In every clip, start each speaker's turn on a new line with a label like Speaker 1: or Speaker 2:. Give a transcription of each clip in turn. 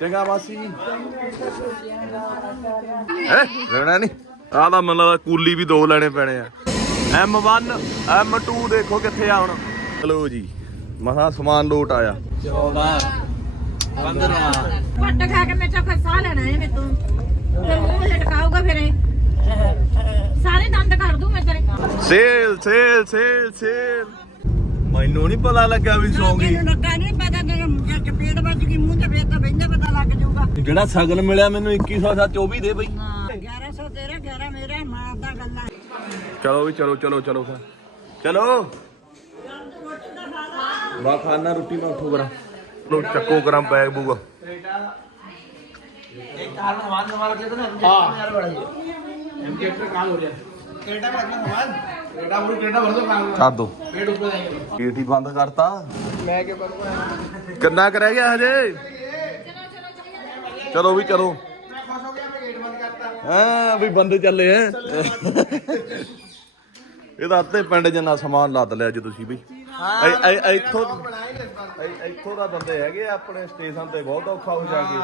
Speaker 1: ਚੰਗਾ ਮਾਸੀ। ਹੈ? ਲੈਣਾ ਨਹੀਂ ਆਹ ਤਾਂ ਮੈਨੂੰ ਲੱਗਦਾ ਕੂਲੀ ਵੀ ਦੋ ਲੈਣੇ ਪੈਣੇ ਆ। M1 M2 ਦੇਖੋ ਕਿੱਥੇ ਆ ਹੁਣ। ਚਲੋ ਜੀ ਮਹਾ ਸਮਾਨ ਲੋਟ ਆਇਆ।
Speaker 2: 14 15
Speaker 3: ਪੱਟ ਖਾ ਕੇ ਮੈਂ ਚੋਖਾ ਸਾਹ ਲੈਣਾ ਹੈ ਮੈਂ ਤੂੰ। ਤੇ ਮੂੰਹ ਲਟਕਾਊਗਾ ਫਿਰ ਇਹ। ਸਾਰੇ ਦੰਦ ਕਰ ਦੂੰ ਮੈਂ ਤੇਰੇ
Speaker 1: ਸੇਲ ਸੇਲ ਸੇਲ ਸੇਲ ਮੈਨੂੰ ਨਹੀਂ ਪਤਾ ਲੱਗਾ ਵੀ ਸੌਂ ਗਈ
Speaker 3: ਮੈਨੂੰ ਲੱਗਾ ਨਹੀਂ ਪਤਾ ਤੇਰੇ ਮੂੰਹ ਚ ਪੇੜ ਵੱਜ ਗਈ ਮੂੰਹ ਤੇ ਫੇਰ ਤਾਂ ਬੈਂਦਾ ਪਤਾ ਲੱਗ ਜਾਊਗਾ
Speaker 1: ਜਿਹੜਾ ਸਗਨ ਮਿਲਿਆ ਮੈਨੂੰ 2100 ਦਾ 24 ਦੇ ਬਈ
Speaker 3: 1100 ਤੇਰਾ 11 ਮੇਰਾ ਮਾਂ ਦਾ ਗੱਲਾਂ
Speaker 1: ਚਲੋ ਵੀ ਚਲੋ ਚਲੋ ਚਲੋ ਫਿਰ ਚਲੋ ਵਾ ਖਾਣਾ ਰੋਟੀ ਮੈਂ ਉੱਠੋ ਕਰਾਂ ਲੋ ਚੱਕੋ ਕਰਾਂ ਬੈਗ ਬੂਗਾ
Speaker 2: एक कार में सामान हमारा किया था ना हाँ यार बड़ा ये एम के एक्टर काल हो रहा है क्रेटा में रखना सामान क्रेटा पूरी क्रेटा भर दो काम
Speaker 1: ਕਰ ਦੋ
Speaker 2: पेट ऊपर जाएंगे
Speaker 1: ਗੇਟ ਹੀ ਬੰਦ ਕਰਤਾ
Speaker 2: मैं क्या करूँगा
Speaker 1: ਕਿੰਨਾ ਕੁ ਰਹਿ ਗਿਆ ਹਜੇ ਚਲੋ ਵੀ ਚਲੋ।
Speaker 2: ਮੈਂ ਖੁਸ਼ ਹੋ ਗਿਆ ਮੈਂ ਗੇਟ ਬੰਦ ਕਰਤਾ।
Speaker 1: ਹਾਂ ਵੀ ਬੰਦੇ ਚੱਲੇ ਇਹਦਾ ਅੱਧੇ ਪਿੰਡ ਜਿੰਨਾ ਸਮਾਨ ਲੱਦ ਲਿਆ ਜੀ ਤੁਸੀਂ ਵੀ। ਹੈਗੇ ਆਪਣੇ ਸਟੇਸ਼ਨ ਤੇ ਬਹੁਤ ਔਖਾ ਹੋ ਜਾ ਕੇ।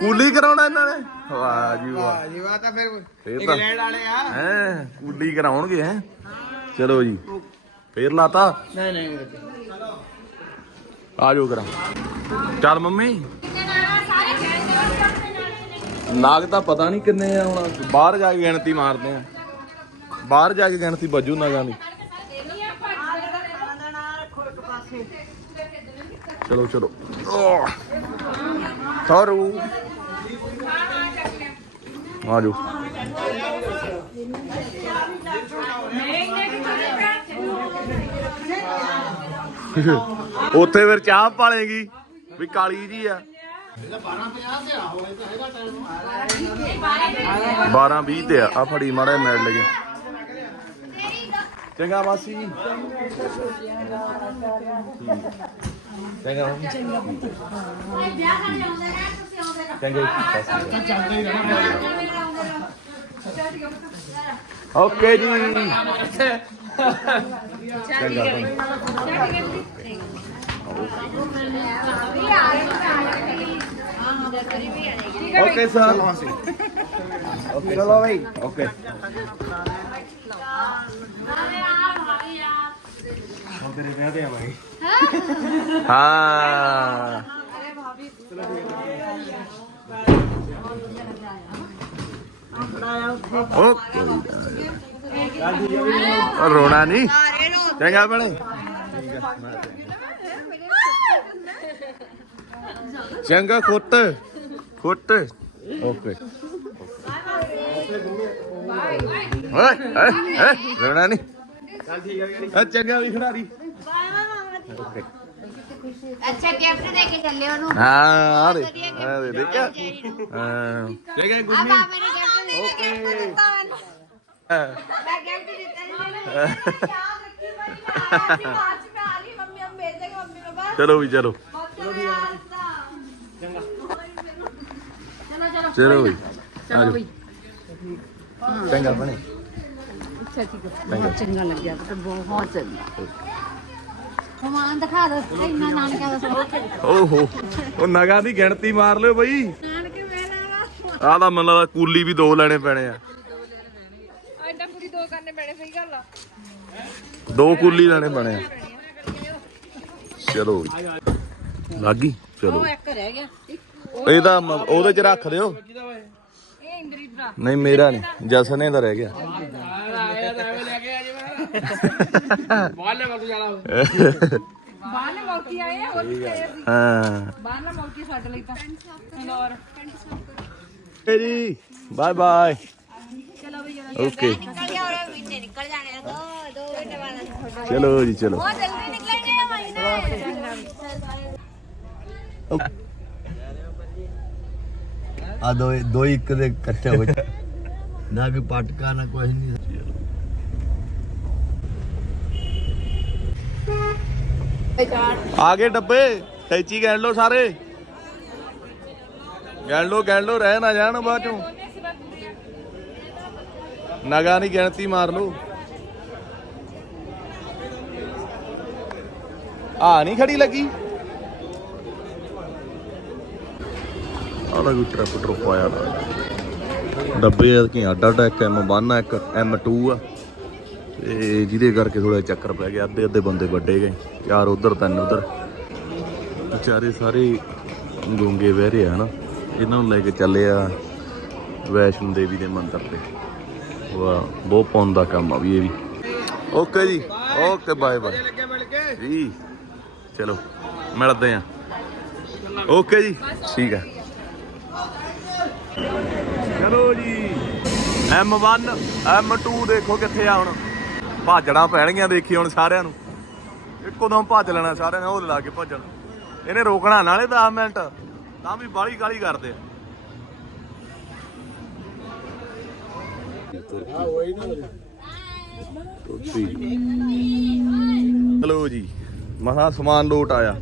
Speaker 1: ਕੂਲੀ ਕਰਾਉਣਾ ਇਹਨਾਂ ਨੇ? ਵਾਹ ਜੀ ਵਾਹ।
Speaker 2: ਜੀ ਵਾ ਤਾਂ
Speaker 1: ਫਿਰ ਇਹ
Speaker 2: ਤਾਂ- ਵਾਲੇ ਆ।
Speaker 1: ਹੈ ਕੂਲੀ ਕਰਾਉਣਗੇ ਹੈ। ਚਲੋ ਜੀ। ਫੇਰ ਲਾਤਾ?
Speaker 2: ਨਹੀਂ ਨਹੀਂ।
Speaker 1: ਆ ਜਾਓ ਕਰਾਂ। ਚੱਲ ਮੰਮੀ। ਨਾਗ ਤਾਂ ਪਤਾ ਨਹੀਂ ਕਿੰਨੇ ਆ ਹੁਣ। ਬਾਹਰ ਜਾ ਕੇ ਗਿਣਤੀ ਮਾਰਦੇ ਆ। ਬਾਹਰ ਜਾ ਕੇ ਗਿਣਤੀ ਵੱਜੂ ਨਾਗਾਂ ਦੀ। ਚਲੋ ਚਲੋ। ਥਰੂ। ਆ ਜਾਓ। ਉੱਥੇ ਫਿਰ ਚਾਹ ਪਾਲੇਗੀ, ਵੀ ਕਾਲੀ ਜੀ ਆ। 12 20 ਤੇ ਆ ਆ ਫੜੀ ਮਾੜਾ ਜਿਹਾ ਮੈਲ ਲਗੇ ਚੰਗਾ ਮਾਸੀ ਚੰਗਾ। ਮੰਮੀ। ਚੰਗਾ ਓਕੇ ਜੀ। ਚੰਗਾ। ਮੰਮੀ। ਓਕੇ ਸਰ ਓਕੇ ਚਲੋ ਭਾਈ ਓਕੇ ਹੁਣ ਤੇਰੇ ਵਿਆਹ ਤੇ ਆਵਾਂਗੇ ਹਾਂ ਓ ਉਹ ਰੋਣਾ ਨਹੀਂ ਚੰਗਾ ਬਣੇ ਚੰਗਾ ਖੁੱਟ ਖੁੱਟ ਓਕੇ ਓਏ ਓਏ ਓਏ ਰੋਣਾ ਨਹੀਂ
Speaker 2: ਚੱਲ ਠੀਕ ਹੈ
Speaker 1: ਯਾਰ ਚੰਗਾ ਵੀ ਖਿਡਾਰੀ ਓਕੇ
Speaker 4: ਅੱਛਾ ਗਿਫਟ ਦੇ ਕੇ ਚੱਲੇ ਉਹਨੂੰ
Speaker 1: ਹਾਂ ਆ ਦੇ ਆ ਦੇ ਦੇਖਿਆ ਹਾਂ ਠੀਕ
Speaker 4: ਹੈ
Speaker 1: ਗੁੱਡ
Speaker 4: ਨਾਈਟ
Speaker 1: ਓਕੇ
Speaker 4: ਮੈਂ ਗਿਫਟ ਦਿੱਤਾ ਨਹੀਂ ਯਾਦ ਰੱਖੀ ਬੜੀ ਮਾਰਚ ਮੈਂ ਆਲੀ ਮੰਮੀ ਅੰਬੇਦੇ ਮੰਮੀ ਨੂੰ ਬਸ
Speaker 1: ਚਲੋ ਵੀ ਚਲੋ
Speaker 4: ਚਲੋ ਚਲੋ
Speaker 1: ਵੀ। ਚਲੋ ਵੀ। ਚੰਗਾ ਬਣੇ
Speaker 3: ਅੱਛਾ ਠੀਕ ਹੈ।
Speaker 1: ਚੰਗਾ।
Speaker 3: ਚੰਗਾ ਲੱਗਿਆ ਤੇ ਬਹੁਤ ਚੰਗਾ।
Speaker 4: ਸਮਾਨ ਦਿਖਾ ਦੋ ਇੰਨਾ ਨਾਨਕਾ ਦਾ ਸਮਾਨ
Speaker 1: ਓਹੋ ਉਹ ਨਗਾਂ ਦੀ ਗਿਣਤੀ ਮਾਰ ਲਿਓ ਬਈ।
Speaker 3: ਨਾਨਕੇ ਮੇਰਾ
Speaker 1: ਆਹ ਤਾਂ ਮੈਨੂੰ ਲੱਗਦਾ ਕੂਲੀ ਵੀ ਦੋ ਲੈਣੇ ਪੈਣੇ ਆ।
Speaker 3: ਐਡਾ ਕੁੜੀ ਦੋ ਕਰਨੇ ਪੈਣੇ ਸਹੀ ਗੱਲ ਆ।
Speaker 1: ਦੋ ਕੂਲੀ ਲੈਣੇ ਪੈਣੇ ਆ। ਚਲੋ ਲੱਗੀ ਚਲੋ
Speaker 3: ਇੱਕ ਰਹਿ ਗਿਆ।
Speaker 1: ਇਹਦਾ ਮ- ਉਹਦੇ ਚ ਰੱਖ ਦਿਓ
Speaker 3: ਇਹ ਇੰਦਰੀਤ ਦਾ
Speaker 1: ਨਹੀਂ ਮੇਰਾ ਨਹੀਂ ਜਸਨੇ ਦਾ ਰਹਿ ਗਿਆ
Speaker 2: आया था मैं लेके आ जी मैं बाल ले मत जाना
Speaker 3: ਬਾਹਰ ਨੇ ਮੌਕੀ ਆਏ ਆ ਹੋਰ ਕੀ ਆਏ ਸੀ
Speaker 1: ਹਾਂ
Speaker 3: ਬਾਹਰ ਨਾ ਮੌਕੀ ਸਾਡੇ ਲਈ ਤਾਂ ਹੋਰ
Speaker 1: ਏ ਜੀ ਬਾਏ ਬਾਏ ਓਕੇ
Speaker 4: ਨਿਕਲ ਗਿਆ और महीने निकल जाने दो दो घंटे बाद
Speaker 1: ਚਲੋ ਜੀ ਚਲੋ
Speaker 4: बहुत जल्दी निकलेंगे महीने
Speaker 5: ਆ ਦੋ ਦੋ ਇੱਕ ਦੇ ਇਕੱਠੇ ਹੋ ਗਏ ਨਾ ਕੋਈ ਪਟਕਾ ਨਾ ਕੁਝ ਨਹੀਂ
Speaker 1: ਆ ਗਏ ਡੱਬੇ। ਟੈਚੀ ਗੈਣ ਲੋ ਸਾਰੇ। ਗੈਣ ਲੋ ਗੈਣ ਲੋ ਰਹਿ ਨਾ ਜਾਣ ਬਾਅਦ ਚੋਂ। ਨਗਾ ਨਹੀਂ ਗਿਣਤੀ ਮਾਰ ਲੋ ਆ ਨਹੀਂ ਖੜੀ ਲੱਗੀ? ਦਾ ਕੋਈ ਟਰਪ ਟਰਪ ਆਇਆ ਲੱਗਦਾ ਡੱਬੇ ਆ ਕਿ ਅੱਡ ਅੱਡ ਇੱਕ M1 ਆ, ਇੱਕ M2 ਆ। ਤੇ ਜਿਹਦੇ ਕਰਕੇ ਥੋੜਾ ਚੱਕਰ ਪੈ ਗਿਆ, ਅੱਧੇ ਅੱਧੇ ਬੰਦੇ ਵੱਡੇ ਗਏ। ਯਾਰ ਉਧਰ, ਤਿੰਨ ਉਧਰ। ਵਿਚਾਰੇ ਸਾਰੇ ਗੂੰਗੇ ਬਹਿ ਰਹੇ ਆ, ਹਨਾ। ਇਹਨਾਂ ਨੂੰ ਲੈ ਕੇ ਚੱਲੇ ਆ ਵੈਸ਼ਨੋ ਦੇਵੀ ਦੇ ਮੰਦਿਰ ਤੇ। ਵਾਹ, ਬਹੁਤ ਪੁੰਨ ਦਾ ਕੰਮ ਆ ਵੀ ਇਹ ਵੀ। ਓਕੇ ਜੀ, ਓਕੇ, ਬਾਏ ਬਾਏ। ਜੀ, ਚਲੋ, ਮਿਲਦੇ ਆ। ਓਕੇ ਜੀ, ਠੀਕ ਆ। ਚਲੋ ਜੀ। M1 M2 ਦੇਖੋ ਕਿੱਥੇ ਆ ਹੁਣ। ਭਾਜੜਾਂ ਪੈਣਗੀਆਂ ਦੇਖੀ ਹੁਣ ਸਾਰਿਆਂ ਨੂੰ। ਇੱਕੋ ਦਮ ਭੱਜ ਲੈਣਾ ਸਾਰਿਆਂ ਨੇ, ਉਹ ਲਾ ਕੇ ਭੱਜਣ। ਇਹਨੇ ਰੋਕਣਾ ਨਾਲੇ 10 ਮਿੰਟ। ਤਾਂ ਵੀ ਬਾਲੀ ਗਾਲੀ ਕਰਦੇ ਚਲੋ ਜੀ, ਮਹਾ ਸਮਾਨ ਲੋਟ ਆਇਆ।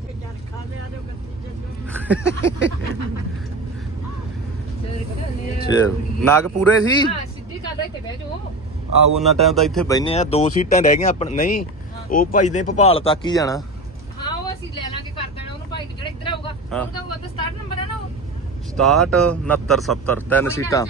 Speaker 1: ਚਲ। ਨਾਗ ਪੂਰੇ ਸੀ
Speaker 6: ਸਿੱਧੀ ਕਰਦਾ ਇੱਥੇ ਬਹਿ ਜਾਓ।
Speaker 1: ਆ ਉਹਨਾਂ ਟਾਈਮ ਤਾਂ ਇੱਥੇ ਬੈਨੇ ਆ। ਦੋ ਸੀਟਾਂ ਰਹਿ ਗਈਆਂ ਆਪਣ ਨਹੀਂ ਉਹ ਭਾਈ ਨੇ ਭਪਾਲ ਤੱਕ ਹੀ ਜਾਣਾ।
Speaker 6: ਹਾਂ ਉਹ ਅਸੀਂ ਲੈ ਲਾਂਗੇ ਕਰ ਦੇਣਾ ਉਹਨੂੰ ਭਾਈ ਨੂੰ ਜਿਹੜਾ ਇੱਧਰ ਆਊਗਾ।
Speaker 1: ਹਾਂ।
Speaker 6: ਉਹਦਾ ਉਹ ਤਾਂ ਸਟਾਰਟ ਨੰਬਰ ਹੈ ਨਾ ਉਹ।
Speaker 1: 67 69 70 ਤਿੰਨ ਸੀਟਾਂ।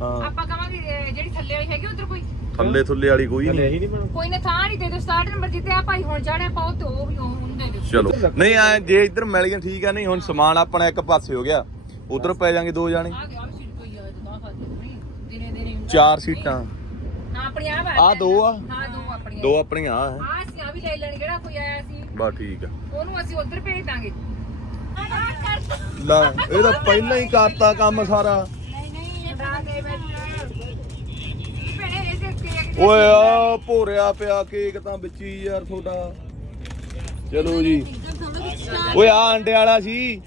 Speaker 1: ਹਾਂ।
Speaker 6: ਆਪਾਂ ਕਵਾਂਗੇ ਜਿਹੜੀ ਥੱਲੇ ਵਾਲੀ ਹੈਗੀ ਉਧਰ ਕੋਈ।
Speaker 1: ਥੱਲੇ ਥੁੱਲੇ ਵਾਲੀ ਕੋਈ ਨਹੀਂ।
Speaker 2: ਹੀ
Speaker 6: ਕੋਈ ਨਾ ਥਾਂ ਨਹੀਂ ਦੇ ਦਿਓ ਸਟਾਰਟ ਨੰਬਰ ਜਿੱਤੇ ਆ ਭਾਈ ਹੁਣ ਜਾਣਾ ਪਾਓ ਤੇ ਉਹ ਵੀ ਉਹਨੂੰ ਦੇ ਦਿਓ।
Speaker 1: ਚਲੋ। ਨਹੀਂ ਆ ਜੇ ਇੱਧਰ ਮਿਲ ਗਿਆ ਠੀਕ ਆ ਨਹੀਂ ਹੁਣ ਸਮਾਨ ਆਪਣਾ ਇੱਕ ਪਾਸੇ ਹੋ ਗਿਆ। ਉਧਰ ਪੈ ਜਾਾਂਗੇ ਦੋ ਜਾਣੇ।
Speaker 6: ਆ ਗਿਆ ਸੀਟ ਕੋਈ ਆ ਜਦਾਂ ਖਾਦੀ ਨਹੀਂ ਦਿਨੇ ਦਿਨੇ
Speaker 1: ਚਾਰ ਸੀਟਾਂ।
Speaker 6: ਹਾਂ ਆਪਣੀ ਆ
Speaker 1: ਆ ਦੋ ਆ।
Speaker 6: ਹਾਂ ਦੋ ਆਪਣੀਆਂ।
Speaker 1: ਦੋ ਆਪਣੀਆਂ ਆ
Speaker 6: ਆ ਅਸੀਂ ਆ ਵੀ ਲੈ ਲੈਣੀ ਜਿਹੜਾ ਕੋਈ ਆਇਆ ਸੀ?
Speaker 1: ਬਸ ਠੀਕ ਆ।
Speaker 6: ਉਹਨੂੰ ਅਸੀਂ ਉਧਰ ਭੇਜ ਦਾਂਗੇ।
Speaker 1: ਲੈ ਇਹ ਤਾਂ ਪਹਿਲਾਂ ਹੀ ਕਰਤਾ ਕੰਮ ਸਾਰਾ।
Speaker 6: ਨਹੀਂ ਨਹੀਂ ਇਹ ਬਣਾ ਦੇ ਭੈਣੇ ਇਹਦੇ ਕੇਕ
Speaker 1: ਓਏ ਆ। ਭੋਰਿਆ ਪਿਆ ਕੇਕ ਤਾਂ ਵਿੱਚ ਹੀ ਯਾਰ ਤੁਹਾਡਾ। ਚਲੋ ਜੀ। ਓਏ ਆ ਅੰਡੇ ਵਾਲਾ ਸੀ।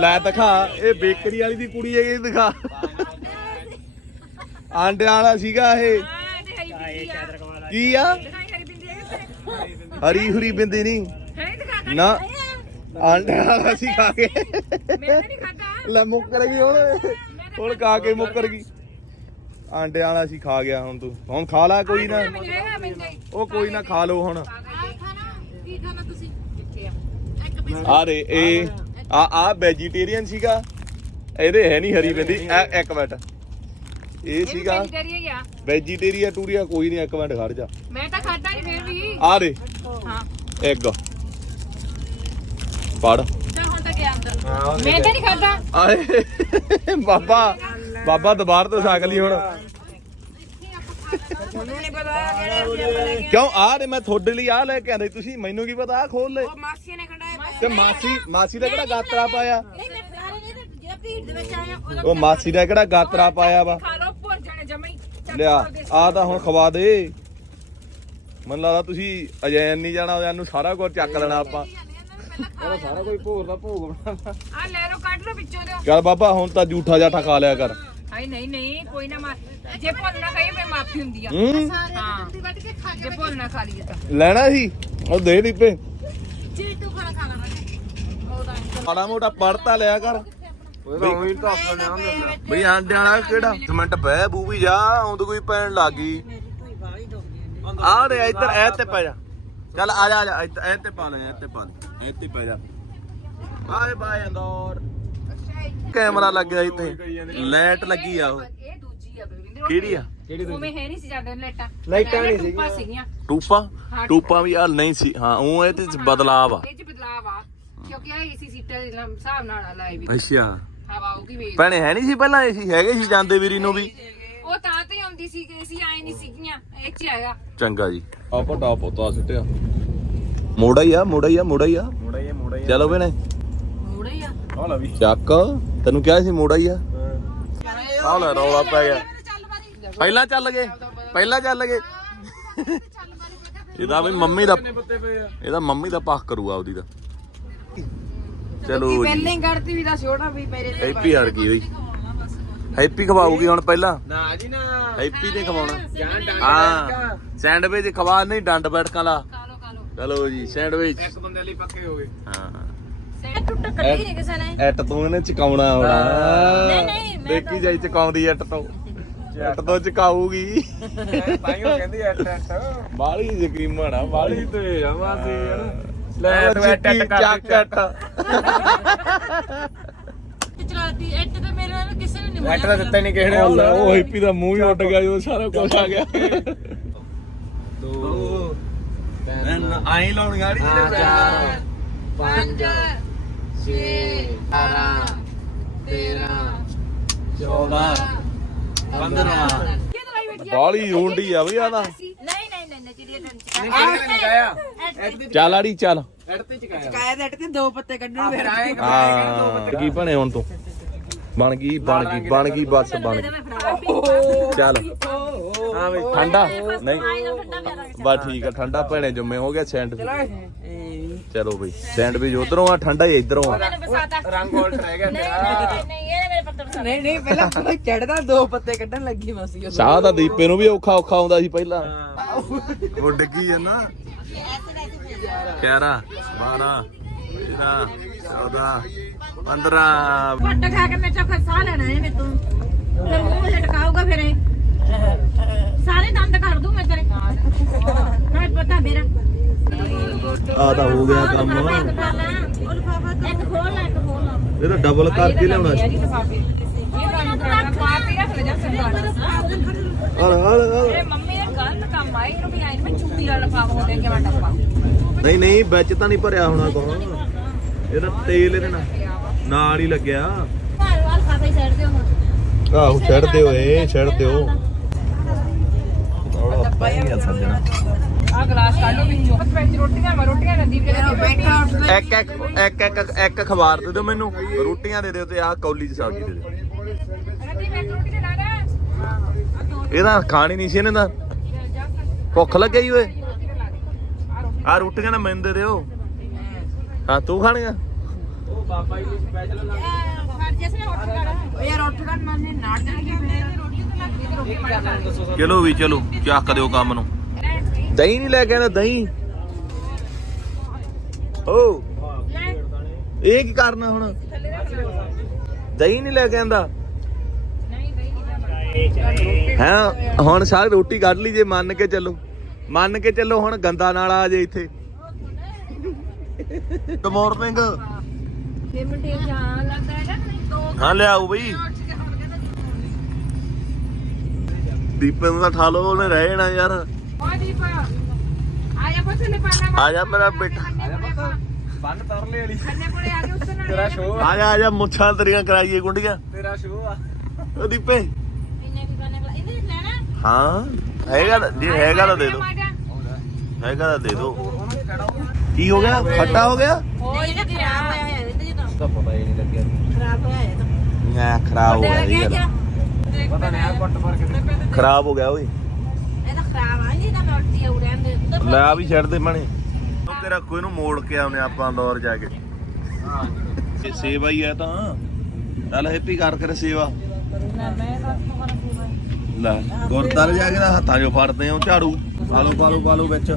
Speaker 1: ਲੈ ਦਿਖਾ ਇਹ ਬੇਕਰੀ ਵਾਲੀ ਦੀ ਕੁੜੀ ਹੈਗੀ ਦਿਖਾ। ਆਂਡੇ ਵਾਲਾ ਸੀਗਾ ਇਹ। ਕੀ ਆ?
Speaker 6: ਹਰੀ
Speaker 1: ਹਰੀ ਬਿੰਦੀ ਨਹੀਂ। ਨਾ ਆਂਡੇ ਵਾਲਾ ਸੀ ਖਾ ਕੇ। ਲੈ ਮੁੱਕਰ ਗਈ ਹੁਣ। ਹੁਣ ਖਾ ਕੇ ਮੁੱਕਰ ਗਈ। ਆਂਡੇ ਵਾਲਾ ਸੀ ਖਾ ਗਿਆ ਹੁਣ ਤੂੰ। ਹੁਣ ਖਾ ਲੈ ਕੋਈ ਨਾ। ਉਹ ਕੋਈ ਨਾ ਖਾ ਲਓ ਹੁਣ।
Speaker 6: ਆ
Speaker 1: ਆ ਰੇ ਇਹ ਆ ਆ ਵੈਜੀਟੇਰੀਅਨ ਸੀਗਾ। ਇਹਦੇ ਹੈ ਨਹੀਂ ਹਰੀ ਬਿੰਦੀ ਇਹ ਇੱਕ ਮਿੰਟ। ਇਹ ਸੀਗਾ
Speaker 6: ਵੈਜੀਟੇਰੀਅਨ ਆ।
Speaker 1: ਵੈਜੀਟੇਰੀਅਨ ਟੂਰੀਆ ਕੋਈ ਨਹੀਂ ਇੱਕ ਮਿੰਟ ਖੜ ਜਾ।
Speaker 6: ਮੈਂ ਤਾਂ ਖਾਦਾ ਨਹੀਂ ਫੇਰ ਵੀ।
Speaker 1: ਆ ਰੇ
Speaker 6: ਹਾਂ।
Speaker 1: ਐਗ ਪੜ
Speaker 6: ਤਾਂ ਹੁਣ ਤਾਂ ਗਿਆ ਅੰਦਰ। ਮੈਂ ਤਾਂ ਨਹੀਂ ਖਾਦਾ
Speaker 1: ਆਏ। ਬਾਬਾ ਬਾਬਾ ਦੁਬਾਰ ਤੋਂ ਸਾਕ ਲਈ ਹੁਣ।
Speaker 6: ਤੁਹਾਨੂੰ ਨਹੀਂ ਪਤਾ ਕਿਹੜੇ
Speaker 1: ਕਿਉਂ? ਆ ਰੇ ਮੈਂ ਤੁਹਾਡੇ ਲਈ ਆ ਲੈ ਕੇ ਆਂਦਾ ਤੁਸੀਂ ਮੈਨੂੰ ਕੀ ਪਤਾ? ਆ ਖੋਲ ਲੈ।
Speaker 6: ਮਾਸੀ ਨੇ
Speaker 1: ਤੇ ਮਾਸੀ ਮਾਸੀ ਦਾ ਕਿਹੜਾ ਗਾਤਰਾ ਪਾਇਆ?
Speaker 6: ਨਹੀਂ ਮੈਂ ਸਾਰੇ ਨੇ ਤਾਂ ਜਿਹੜਾ ਭੀੜ ਦੇ ਵਿੱਚ ਆਇਆ ਉਹਦਾ
Speaker 1: ਉਹ ਮਾਸੀ ਦਾ ਕਿਹੜਾ ਗਾਤਰਾ ਪਾਇਆ ਵਾ?
Speaker 6: ਖਾ ਲਓ ਭੁਰ ਜਾਣੇ ਜਮਈ
Speaker 1: ਲਿਆ ਆ ਤਾਂ ਹੁਣ ਖਵਾ ਦੇ। ਮੈਨੂੰ ਲੱਗਦਾ ਤੁਸੀਂ ਅਜੈਨ ਨਹੀਂ ਜਾਣਾ ਅਜੈਨ ਨੂੰ ਸਾਰਾ ਕੁਝ ਚੱਕ ਲੈਣਾ ਆਪਾਂ।
Speaker 2: ਸਾਰਾ ਕੋਈ ਭੋਗ ਦਾ ਭੋਗ
Speaker 6: ਆ ਲੈ। ਲਓ ਕੱਢ ਲਓ ਵਿੱਚੋਂ ਦਿਓ
Speaker 1: ਚੱਲ ਬਾਬਾ ਹੁਣ ਤਾਂ ਝੂਠਾ ਜਾਠਾ ਖਾ ਲਿਆ ਕਰ।
Speaker 6: ਹਾਏ ਨਹੀਂ ਨਹੀਂ ਕੋਈ ਨਾ ਮਾ ਜੇ ਭੁੱਲ ਨਾ ਖਾਈਏ ਫੇ ਮਾਫੀ ਹੁੰਦੀ ਆ।
Speaker 1: ਹੂੰ?
Speaker 6: ਹਾਂ। ਜੇ ਭੁੱਲ ਨਾ ਖਾ ਲਈਏ ਤਾਂ।
Speaker 1: ਲੈਣਾ ਸੀ? ਉਹ ਦੇ ਦੀਪੇ
Speaker 6: ਚੀਟੂ ਖਾਣਾ ਖਾਣਾ
Speaker 1: ਮਾੜਾ ਮੋਟਾ ਪੜਤਾ ਲਿਆ ਕਰ।
Speaker 2: ਉਹੀ ਤਾਂ
Speaker 1: ਬਈ ਆਂਡੇ ਵਾਲਾ ਕਿਹੜਾ? ਮਿੰਟ ਬਹਿ ਬੂਬੀ ਜਾ ਆਉਂਦ ਕੋਈ ਪੈਣ ਲੱਗ ਆ। ਰੇ ਇੱਧਰ ਐ ਤੇ ਪੈ ਜਾ। ਚੱਲ ਆ ਜਾ ਆ ਜਾ ਇੱਧਰ ਐ ਤੇ ਪਾ ਲੈ ਐ ਤੇ ਪਾ ਲੈ ਐ ਤੇ ਪੈ ਜਾ। ਬਾਏ ਬਾਏ ਅੰਦਰ। ਕੈਮਰਾ ਲੱਗਿਆ ਇੱਥੇ। ਲਾਈਟ ਲੱਗੀ ਆ ਉਹ।
Speaker 6: ਇਹ ਦੂਜੀ ਆ?
Speaker 1: ਕਿਹੜੀ ਆ
Speaker 2: ਕਿਹੜੀ
Speaker 6: ਉਵੇਂ ਹੈ ਨਹੀਂ ਸੀ ਜਾਂਦੇ ਲਾਈਟਾਂ।
Speaker 2: ਲਾਈਟਾਂ ਨਹੀਂ
Speaker 6: ਟੂਪਾਂ ਸੀਗੀਆਂ।
Speaker 1: ਟੂਪਾ?
Speaker 6: ਹਾਂ,
Speaker 1: ਟੂਪਾ ਵੀ ਆ ਨਹੀਂ ਸੀ। ਹਾਂ ਉਹ ਇਹ ਤੇ ਬਦਲਾਵ ਆ।
Speaker 6: ਇਹ ਚ ਬਦਲਾਵ ਆ। ਕਿਉਂਕਿ ਆ ਏਸੀ ਸੀਟਾਂ ਦੇ ਨਾਲ ਹਿਸਾਬ ਨਾਲ ਲਾਏ ਵੀ।
Speaker 1: ਅੱਛਾ।
Speaker 6: ਹਵਾ ਆਉਗੀ ਵੇਖ।
Speaker 1: ਭੈਣੇ ਹੈ ਨਹੀਂ ਸੀ ਪਹਿਲਾਂ ਏਸੀ? ਹੈਗੇ ਸੀ ਜਾਂਦੇ ਵੀਰੀ ਨੂੰ ਵੀ?
Speaker 6: ਉਹ ਤਾਂ ਤੇ ਆਉਂਦੀ ਸੀ ਕਿ ਏਸੀ ਆਏ ਨਹੀਂ ਸੀਗੀਆਂ। ਇਹ ਚ ਆਇਆ
Speaker 1: ਚੰਗਾ ਜੀ। ਆ ਪਟਾ ਪੋਤਾ ਸਿੱਟਿਆ ਮੋੜਾ ਹੀ ਆ। ਮੋੜਾ ਹੀ ਆ ਮੋੜਾ ਹੀ ਆ
Speaker 2: ਮੁੰਡਾ ਹੀ ਹੈ, ਮੁੰਡਾ ਹੀ ਹੈ।
Speaker 1: ਚਲੋ ਭੈਣੇ।
Speaker 6: ਮੂੜੇ ਹੀ ਆ।
Speaker 2: ਆ ਲੈ ਵੀ।
Speaker 1: ਚੱਕ। ਤੈਨੂੰ ਕਿਹਾ ਸੀ ਮੋੜਾ ਹੀ। ਆ ਆ ਲੈ ਰੌਲਾ ਪੈ ਗਿਆ। ਪਹਿਲਾਂ ਚੱਲ ਗਏ ਪਹਿਲਾਂ ਚੱਲ ਗਏ। ਇਹਦਾ ਵੀ ਮੰਮੀ ਦਾ ਇਹਦਾ ਮੰਮੀ ਦਾ ਪੱਖ ਕਰੂਗਾ ਉਹਦੀ ਦਾ ਚਲੋ ਜੀ।
Speaker 6: ਪਹਿਲਾਂ ਹੀ ਕੱਢਤੀ ਵੀ ਦਾ ਛੋਟਾ ਵੀ ਮੇਰੇ
Speaker 1: ਹੈਪੀ ਹੜ ਗਈ ਹੋਈ। ਹੈਪੀ ਖਵਾਉਗੀ ਹੁਣ ਪਹਿਲਾਂ।
Speaker 2: ਨਾ ਜੀ ਨਾ।
Speaker 1: ਹੈਪੀ ਨੇ ਖਵਾਉਣਾ। ਹਾਂ ਸੈਂਡਵਿਚ ਖਵਾ ਨਹੀਂ ਡੰਡ ਬੈਠਕਾਂ
Speaker 6: ਲੋ
Speaker 1: ਚਲੋ ਜੀ ਸੈਂਡਵਿਚ।
Speaker 2: ਇੱਕ ਬੰਦੇ ਲਈ ਪੱਕੇ ਹੋ ਗਏ।
Speaker 1: ਹਾਂ।
Speaker 6: ਸੈਟ ਟੁੱਟ ਕੱਢੀ ਨਹੀਂ ਕਿਸੇ ਨੇ।
Speaker 1: ਐਟ ਤੋਂ ਇਹਨੇ ਚਕਾਉਣਾ ਹੋਣਾ।
Speaker 6: ਨਹੀਂ, ਨਹੀਂ, ਮੈਂ
Speaker 1: ਦੇਖੀ ਜਾਈ ਚਕਾਉਂਦੀ ਐਟ ਤੋਂ। ਐਟ ਤੋਂ ਚਕਾਊਗੀ।
Speaker 2: ਤਾਈਓ ਕਹਿੰਦੀ ਐਟ ਐਟ
Speaker 1: ਬਾਲੀ ਯਕੀਮਣ ਆ ਬਾਲੀ
Speaker 2: ਤੇ ਆ ਮਾਸੀ ਯਾਰ।
Speaker 1: ਲੈ
Speaker 2: ਤੂੰ ਐਟ ਐਟ ਕਰ
Speaker 1: ਚੱਕ ਐਟ।
Speaker 3: ਚਲਾਤੀ ਇੱਟ ਤੇ ਮੇਰੇ ਨਾਲ ਕਿਸੇ ਨੇ ਨਹੀਂ
Speaker 2: ਐਟ ਦਾ ਦਿੱਤਾ ਨਹੀਂ ਕਿਸੇ ਨੇ।
Speaker 1: ਉਹ ਹੈਪੀ ਦਾ ਮੂੰਹ ਹੀ ਉੱਡ ਗਿਆ ਜਦੋਂ ਸਾਰਾ ਕੁਝ ਆ ਗਿਆ।
Speaker 2: ਦੋ
Speaker 1: ਆਈ ਲਾਉਣ ਗਾੜੀ
Speaker 2: ਹਾਂ ਚਾਰ
Speaker 3: ਪੰਜ 6
Speaker 2: ਤੇਰਾਂ ਚੌਦਾਂ ਪੰਦਰਾਂ
Speaker 1: ਬਾਲੀ ਰੋਂਡੀ ਆ ਵੀ ਆਦਾ
Speaker 3: ਨਹੀਂ ਨਹੀਂ ਨਹੀਂ ਜਿਹੜੀ
Speaker 2: ਨਹੀਂ
Speaker 1: ਚੱਲ ਆੜੀ, ਚੱਲ।
Speaker 2: ਐਟ ਤੇ ਚਕਾਇਆ
Speaker 6: ਕਾਇਆ ਦੇ ਤੇ ਦੋ ਪੱਤੇ ਕੱਢਣ
Speaker 2: ਫਿਰ ਆਏ
Speaker 1: ਹਾਂ, ਕੀ ਬਣੇ ਹੁਣ ਤੂੰ? ਬਣ ਗਈ ਬਣ ਗਈ ਬਣ ਗਈ, ਬਸ, ਬਣ ਗਈ। ਚੱਲ।
Speaker 2: ਹਾਂ ਬਈ
Speaker 1: ਠੰਡਾ? ਨਹੀਂ। ਬਸ ਠੀਕ ਆ, ਠੰਡਾ ਭੈਣੇ ਜੁੰਮੇ ਹੋ ਗਿਆ ਸੈਂਡ ਚਲੋ ਬਈ ਸੈਂਡਵਿਚ ਉਧਰੋਂ ਆ ਠੰਡਾ ਹੀ ਇਧਰੋਂ ਆ।
Speaker 3: ਮੈਨੂੰ ਬਸਾਤਾ।
Speaker 2: ਰੰਗ ਉਲਟ ਰਹਿ ਗਿਆ
Speaker 3: ਨਹੀਂ
Speaker 2: ਤੇਰਾ।
Speaker 3: ਨਹੀਂ ਨਹੀਂ ਇਹਨੇ ਮੇਰੇ ਪੱਤੇ ਬਸਾਤਾ।
Speaker 6: ਨਹੀਂ ਨਹੀਂ ਪਹਿਲਾਂ ਚੜਦਾ ਦੋ ਪੱਤੇ ਕੱਢਣ ਲੱਗੀ ਮਾਸੀ
Speaker 1: ਸਾਹ ਤਾਂ ਦੀਪੇ ਨੂੰ ਵੀ ਔਖਾ ਔਖਾ ਆਉਂਦਾ ਸੀ ਪਹਿਲਾਂ। ਉਹ ਡਿੱਗੀ ਆ ਨਾ। 11 12 13 14 15
Speaker 3: ਵੱਟ ਖਾ ਕੇ ਮੈਂ ਚੋਖਾ ਸਾਹ ਲੈਣਾ ਹੈ ਮੇਰੇ ਤੋਂ। ਫਿਰ ਮੂੰਹ ਲਟਕਾਊਗਾ ਫਿਰ ਇਹ। ਸਾਰੇ ਦੰਦ ਕੱਢ ਦੂੰ ਮੈਂ ਤੇਰੇ ਮੈਂ ਪਤਾ ਮੇਰਾ।
Speaker 1: ਆ ਤਾਂ ਹੋ ਗਿਆ ਕੰਮ।
Speaker 3: ਇੱਕ ਖੋਲ ਲੈ। ਇੱਕ ਖੋਲ ਲੈ ਇੱਕ ਖੋਲ ਲੈ।
Speaker 1: ਇਹ ਤਾਂ ਡਬਲ ਕਰਕੇ ਲਿਆਉਣਾ ਸੀ। ਹਲ ਹਲ ਹਲ ਨਹੀਂ ਨਹੀਂ ਵਿੱਚ ਤਾਂ ਨਹੀਂ ਭਰਿਆ ਹੋਣਾ ਕੋ ਇਹ ਤਾਂ ਤੇਲ ਇਹਦੇ ਨਾਲ ਨਾਲ ਹੀ ਲੱਗਿਆ।
Speaker 3: ਕੇ ਛੱਡ ਦਿਓ
Speaker 1: ਆਹੋ ਛੱਡ ਦਿਓ। ਏ ਛੱਡ ਦਿਓ ਸੱਜਣਾ
Speaker 6: ਆ। ਗਲਾਸ ਕੱਢ ਲਓ ਵਿੱਚੋਂ। ਵਿੱਚ ਰੋਟੀਆਂ ਮੈਂ ਰੋਟੀਆਂ ਨਦੀਪ ਜੀ ਨੇ ਬੈਠਾ
Speaker 1: ਇੱਕ ਇੱਕ ਇੱਕ ਇੱਕ ਇੱਕ ਅਖਬਾਰ ਦੇ ਦਿਓ ਮੈਨੂੰ। ਰੋਟੀਆਂ ਦੇ ਦਿਓ ਤੇ ਆਹ ਕੌਲੀ ਚ ਸਬਜ਼ੀ ਦੇ ਦਿਓ।
Speaker 6: ਰੋਟੀ ਲਾ ਦੇ
Speaker 1: ਇਹਦਾ ਖਾਣੀ ਨਹੀਂ ਸੀ ਇਹਨੇ ਦਾ। ਭੁੱਖ ਲੱਗੀ ਓਏ। ਆ ਰੋਟੀਆਂ ਨਾ ਮੈਨੂੰ ਦੇ ਦਿਓ। ਹਾਂ ਤੂੰ ਖਾਣੀਆਂ?
Speaker 2: ਉਹ ਬਾਬਾ ਜੀ ਦੀ ਸਪੈਸ਼ਲ
Speaker 3: ਫੜ ਜਿਸ ਨੇ ਉੱਠ ਖੜਾ
Speaker 6: ਓ ਯਾਰ ਉੱਠ ਕਰ ਮੰਨੇ ਨਾੜ ਜਾਣਗੇ ਫੇਰ।
Speaker 1: ਚਲੋ ਵੀ ਚਲੋ ਚੱਕ ਦਿਓ ਕੰਮ ਨੂੰ। ਦਹੀਂ ਨਹੀਂ ਲੈ ਕੇ ਆਣਾ ਦਹੀਂ? ਓ। ਇਹ ਕੀ ਕਰਨਾ ਹੁਣ? ਦਹੀਂ ਨਹੀਂ ਲੈ ਕੇ ਆਂਦਾ ਹਾਂ ਹੁਣ ਸਾਰੀ ਰੋਟੀ ਕੱਢ ਲਈ ਜੇ ਮੰਨ ਕੇ ਚੱਲੋ। ਮੰਨ ਕੇ ਚੱਲੋ ਹੁਣ ਗੰਦਾ ਨਾਲ ਆ ਜੇ ਇੱਥੇ। ਗੁੱਡ ਮਾਰਨਿੰਗ
Speaker 3: ਹਾਂ।
Speaker 1: ਲਿਆਓ ਬਈ। ਦੀਪੇ ਨੂੰ ਤਾਂ ਠਾ ਲਓ ਉਹਨੇ ਰਹਿ ਜਾਣਾ ਯਾਰ।
Speaker 6: ਓ ਦੀਪ ਆ ਜਾ ਪੁੱਤ ਨੇ ਪਾਣਾ
Speaker 1: ਆ ਜਾ ਮੇਰਾ ਬੇਟਾ।
Speaker 2: ਬੰਨ ਤਰਲੇ ਵਾਲੀ।
Speaker 6: ਖੰਨੇ ਕੋਲੇ ਆ ਜਾ ਉਸ ਨਾਲ।
Speaker 2: ਤੇਰਾ ਸ਼ੋਅ ਆ।
Speaker 1: ਆ ਜਾ ਆ ਜਾ ਮੁੱਛਾਂ ਤੇਰੀਆਂ ਕਰਾਈਏ ਗੁੰਡੀਆਂ।
Speaker 2: ਤੇਰਾ ਸ਼ੋਅ ਆ।
Speaker 1: ਉਹ ਦੀਪੇ।
Speaker 3: ਇੰਨੇ ਕੀ ਕਰਨੇ ਵਾਲਾ ਇਹਨੇ ਲੈਣਾ?
Speaker 1: ਹਾਂ ਹੈਗਾ ਤਾਂ- ਜੇ ਹੈਗਾ ਤਾਂ ਦੇ ਦਿਓ ਹੈਗਾ ਤਾਂ ਦੇ
Speaker 2: ਚੜਾਓ
Speaker 1: ਕੀ ਹੋ ਗਿਆ? ਖੱਟਾ ਹੋ ਗਿਆ?
Speaker 3: ਉਹ ਇਹਦਾ ਖਰਾਬ ਹੋਇਆ ਹੋਇਆ ਇਹਦੇ ਜਦੋਂ।
Speaker 2: ਤਾਂ ਪਤਾ ਹੀ ਨਹੀਂ ਲੱਗਿਆ।
Speaker 3: ਖਰਾਬ ਹੋਇਆ ਇਹ ਤਾਂ
Speaker 1: ਨਾ ਖਰਾਬ ਹੋ ਗਿਆ
Speaker 2: ਪਤਾ ਨਹੀਂ ਆ ਕੁੱਟ ਮਾਰ ਕੇ
Speaker 1: ਖਰਾਬ ਹੋ ਗਿਆ ਓਏ।
Speaker 3: ਇਹ ਤਾਂ ਖਰਾਬ ਆ ਜੀ ਤਾਂ ਮਰਦੀ ਆ ਉੜਿਆਂ ਦੇ। ਉੱਧਰ
Speaker 1: ਲੈ ਆ ਵੀ ਛੱਡ ਦੇ ਮਣੇ। ਉਹ ਤੇਰਾ ਕੋਈ ਨੂੰ ਮੋੜ ਕੇ ਆਉਨੇ ਆਪਾਂ ਦੌਰ ਜਾ ਕੇ।
Speaker 2: ਹਾਂ
Speaker 1: ਇਹ ਸੇਵਾ ਹੀ ਹੈ ਤਾਂ। ਚੱਲ ਹੈਪੀ ਕਰ ਕਰ ਸੇਵਾ। ਲੈ ਗੁਰਦਾਰੇ ਜਾ ਕੇ ਤਾਂ ਹੱਥਾਂ 'ਚੋਂ ਫੜਦੇ ਆ ਝਾੜੂ। ਪਾ ਲਓ ਪਾ ਲਓ ਪਾ ਲਓ ਵਿੱਚ।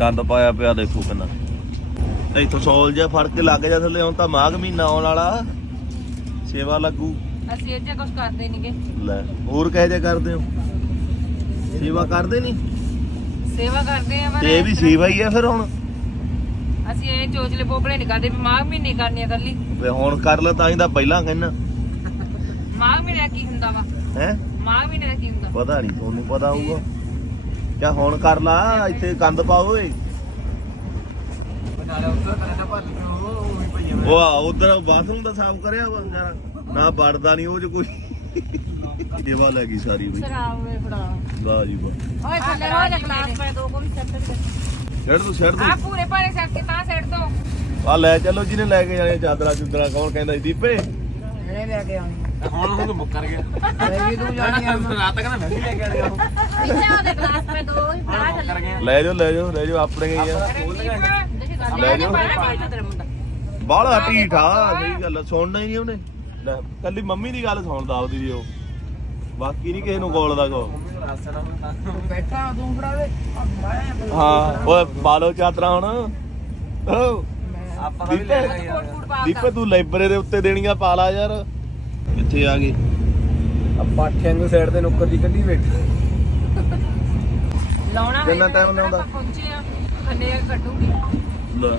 Speaker 1: ਗੰਦ ਪਾਇਆ ਪਿਆ ਦੇਖੋ ਕਿੰਨਾ। ਇੱਥੋਂ ਸੌਲ ਜਿਹਾ ਫੜ ਕੇ ਲੱਗ ਜਾ ਥੱਲੇ ਹੁਣ ਤਾਂ ਮਾਘ ਮਹੀਨਾ ਆਉਣ ਵਾਲਾ। ਸੇਵਾ ਲੱਗੂ।
Speaker 6: ਅਸੀਂ ਇੱਥੇ ਕੁਝ ਕਰਦੇ ਨਹੀਂਗੇ
Speaker 1: ਲੈ ਹੋਰ ਕਹੇ ਜੇ ਕਰਦੇ ਹੋ? ਸੇਵਾ ਕਰਦੇ ਨਹੀਂ
Speaker 6: ਸੇਵਾ ਕਰਦੇ ਆ
Speaker 1: ਤੇ ਇਹ ਵੀ ਸੇਵਾ ਹੀ ਆ ਫਿਰ ਹੁਣ?
Speaker 6: ਅਸੀਂ ਇਹ ਚੋਚਲੇ ਪੋਪੜੇ ਨਹੀਂ ਕਰਦੇ ਮਾਘ ਮਹੀਨੇ ਕਰਨੀ ਆ ਕੱਲੀ।
Speaker 1: ਤੇ ਹੁਣ ਕਰ ਲੈ ਤਾਂ ਹੀ ਤਾਂ ਪਹਿਲਾਂ ਕਹਿੰਨਾ
Speaker 6: ਮਾਘ ਮਹੀਨੇ ਦਾ ਕੀ ਹੁੰਦਾ ਵਾ?
Speaker 1: ਹੈ?
Speaker 6: ਮਾਘ ਮਹੀਨੇ ਦਾ ਕੀ ਹੁੰਦਾ?
Speaker 1: ਪਤਾ ਨਹੀਂ ਤੁਹਾਨੂੰ ਪਤਾ ਹੋਊਗਾ। ਕਿਆ ਹੁਣ ਕਰ ਲਾ ਇੱਥੇ ਗੰਦ ਪਾ ਓਏ।
Speaker 2: ਨਾਲੇ ਉੱਧਰ ਕਰੇ ਨਾ ਭੱਜ ਕੇ ਉਹ ਉਹ ਵੀ ਭਈਆ
Speaker 1: ਉਹ ਆ ਉਧਰ ਬਾਥਰੂਮ ਦਾ ਸਾਫ਼ ਕਰਿਆ ਵਾ ਯਾਰ ਨਾ ਵੜਦਾ ਨਹੀਂ ਉਹ ਚ ਕੋਈ। ਜੇਵਾ ਲੈ ਗਈ ਸਾਰੀ ਬਈ।
Speaker 3: ਖਰਾਬ ਹੋਏ ਫੜਾ।
Speaker 1: ਵਾਹ ਜੀ ਵਾਹ।
Speaker 3: ਓਏ ਥੱਲੇ ਰੋ ਜਾ ਗਲਾਸ ਪੈ ਦੋ ਕੋ ਵੀ ਸੈੱਟ ਕਰ
Speaker 1: ਛੱਡ ਤੂੰ ਛੱਡ
Speaker 6: ਆ ਪੂਰੇ ਭਾਰੇ ਸੱਟ ਕੇ ਤਾਂ ਸੈੱਟ ਤੋਂ
Speaker 1: ਆ ਲੈ ਚੱਲੋ ਜਿਹਨੇ ਲੈ ਕੇ ਜਾਣੇ ਚਾਦਰਾਂ ਚੁੰਦਰਾ ਕੌਣ ਕਹਿੰਦਾ ਦੀਪੇ?
Speaker 6: ਇਹਨੇ ਲੈ ਕੇ ਆਉਣੀ।
Speaker 2: ਹੁਣ ਤਾਂ ਮੁੱਕਰ ਗਿਆ।
Speaker 6: ਲੈ ਵੀ ਤੂੰ ਜਾਣੀ ਆ।
Speaker 2: ਰਾਤ ਤੱਕ ਨਾ ਮੈਂ ਵੀ ਲੈ ਕੇ ਉਹ
Speaker 3: ਪਿੱਛੇ ਉਹਦੇ ਗਲਾਸ ਪੈ ਦੋ ਹੀ ਫੜਾ
Speaker 2: ਮੁੱਕਰ
Speaker 3: ਥੱਲੇ
Speaker 2: ਗਿਆ।
Speaker 1: ਲੈ ਜਾਓ ਲੈ ਜਾਓ ਲੈ ਜਾਓ ਆਪਣੇ ਗਈ ਆ। ਲੈ ਜਾਓ। ਬਾਹਲਾ ਢੀਠਾ ਸਹੀ ਗੱਲ ਸੁਣਨਾ ਹੀ ਨਹੀਂ ਉਹਨੇ। ਲੈ ਕੱਲੀ ਮੰਮੀ ਦੀ ਗੱਲ ਸੁਣਦਾ ਉਹਦੀ ਜੀ ਉਹ। ਬਾਕੀ ਨਹੀਂ ਕਿਸੇ ਨੂੰ ਗੋਲਦਾ ਕੋ।
Speaker 6: ਬੈਠਾ ਤੂੰ ਦੇ
Speaker 1: ਹਾਂ ਓਏ ਪਾ ਲਓ ਚਾਦਰਾਂ ਹੁਣ। ਓ
Speaker 2: ਆਪਾਂ ਵੀ ਲੈ
Speaker 1: ਦੀਪੇ ਤੂੰ। ਲਾਇਬ੍ਰੇਰੀ ਦੇ ਉੱਤੇ ਦੇਣੀਆਂ ਪਾ ਲਾ ਯਾਰ। ਕਿੱਥੇ ਆ ਗਏ
Speaker 2: ਆ ਪਾਠਿਆਂ ਨੂੰ ਸਾਈਡ ਤੇ ਨੁੱਕਰ ਦੀ ਕੱਢੀ ਬੈਠੀ।
Speaker 6: ਲਾਉਣਾ
Speaker 1: ਕਿੰਨਾ time ਲਾਉਂਦਾ?
Speaker 6: ਪਹੁੰਚੇ ਆ ਖੰਨੇ ਕੱਢੂਗੀ।
Speaker 1: ਲੈ।